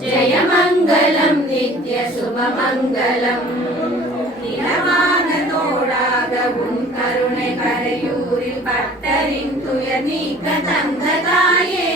ஜெயமங்கலம் நித்ய சுபமங்கலம் நிலமான தோடாக உன் கருணை கரையூரில் பட்டரின் துயர் நீக்க தந்த தாயே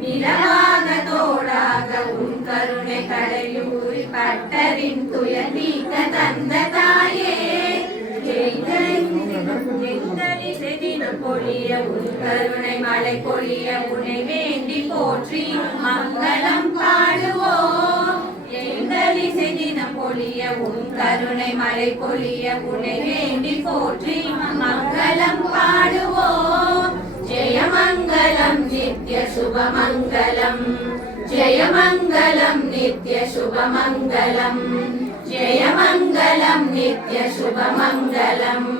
நிலவாக தோடாக உன் கருணை கரையூரில் பட்டரின் துயர் நீக்க தந்த தாயே பொழிய உன் கருணை மலை பொழிய உனை வேண்டி பொழிய உன் கருணை மழை பொழிய உன்னை வேண்டி போற்றி மங்களம் பாடுவோம். ஜெயமங்கலம் நித்ய சுபமங்கலம். ஜெயமங்கலம் நித்ய சுபமங்கலம். ஜெயமங்கலம் நித்ய சுபமங்கலம்.